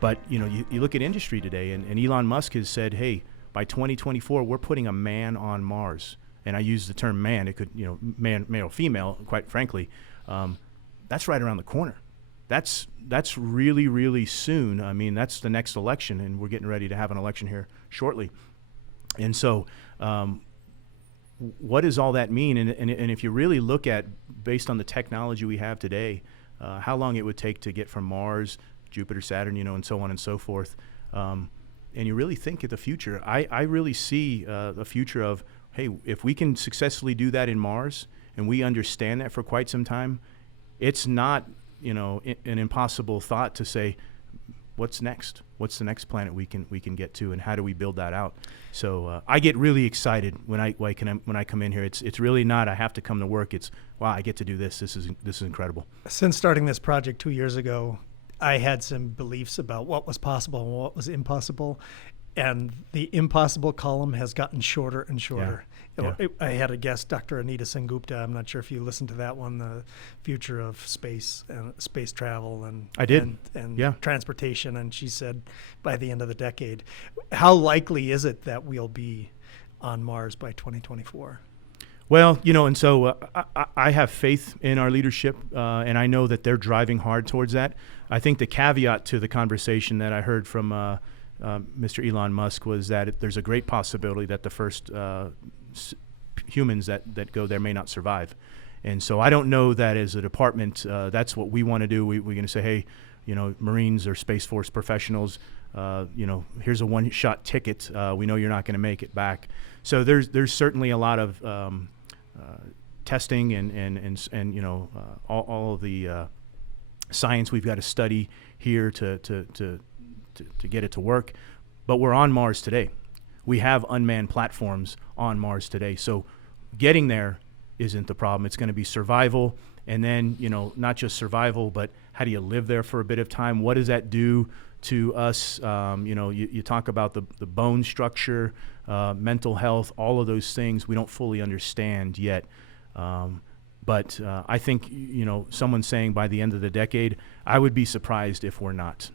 But you look at industry today, and Elon Musk has said, hey, by 2024, we're putting a man on Mars. And I use the term man. It could, man, male, female, quite frankly. That's right around the corner. That's really, really soon. I mean, that's the next election, and we're getting ready to have an election here shortly. And so what does all that mean? And if you really look at, based on the technology we have today, how long it would take to get from Mars, Jupiter, Saturn, and so on and so forth, and you really think of the future, I really see the future of, hey, if we can successfully do that in Mars, and we understand that for quite some time, it's not an impossible thought to say, what's next? What's the next planet we can get to, and how do we build that out? So I get really excited when I come in here. It's really not I have to come to work. It's wow, I get to do this. This is incredible. Since starting this project 2 years ago, I had some beliefs about what was possible and what was impossible, and the impossible column has gotten shorter and shorter. Yeah. I had a guest, Dr. Anita Sengupta. I'm not sure if you listened to that one, the future of space and space travel and I did. and transportation. And she said by the end of the decade, how likely is it that we'll be on Mars by 2024? Well, and so I have faith in our leadership, and I know that they're driving hard towards that. I think the caveat to the conversation that I heard from Mr. Elon Musk was that there's a great possibility that the first humans that go there may not survive. And so I don't know that as a department, that's what we want to do. We're going to say, hey, Marines or Space Force professionals, here's a one-shot ticket. We know you're not going to make it back. So there's certainly a lot of testing and all of the science we've got to study here to get it to work. But we're on Mars today. We have unmanned platforms on Mars today. So getting there isn't the problem. It's going to be survival, and then not just survival, but how do you live there for a bit of time? What does that do to us? You talk about the bone structure, mental health, all of those things we don't fully understand yet. But I think someone saying by the end of the decade, I would be surprised if we're not.